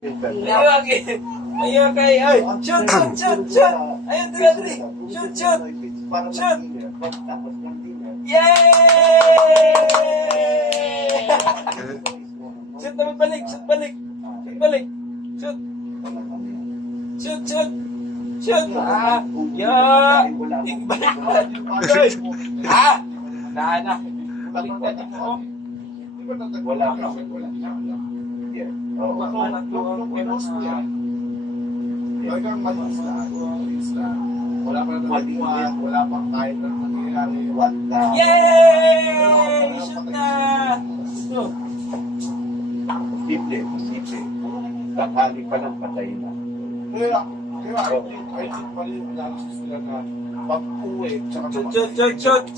Ayaw kay, ay, shoot, shoot, shoot, shoot. Ayun, dali. Shoot, shoot. Shoot. Yay! Shoot naman balik, shoot balik. Shoot balik. Shoot. Shoot, shoot. Shoot. Ah, ya. Balik pa. Ah, na. Baliktad mo. Wala ka. Yeah. Nung pinost mo yan, talagang malis na. Wala pa na nagpuan, wala pa kahit na nangyayari. Yay! Shoot na! Shoot. Simple. Kakali pa lang patay na. Kaya I think mali yung analysis nila na pag-uwi, tsaka Shoot.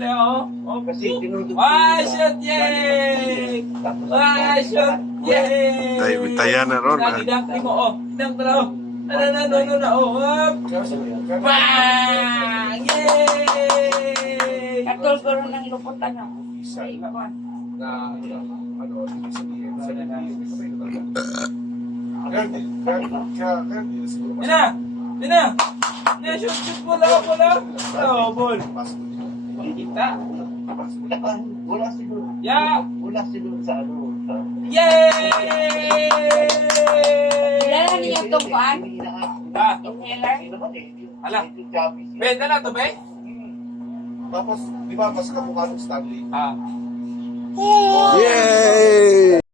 Leo. Kasi tinutupin Why shoot, yay! Why shoot, yay! Ay, bitaya na ron. Dangdi mo, oh. Dang tara, oh. Oh. Bang! Yay! Katol ko rin ng luputan nyo. isa na ibig sabihin, sa kaya hindi siguro Dina! Shoot, bola. Oh, ball. Kita. Wala siguro. Yeah! Wala siguro sa ano. Yay! Kilala niyo itong kuhan? Ah, Inhaler? Ala. Benta na to, be? Tapos, di ba, mas kamukha ng Stanley? Ah. Yay!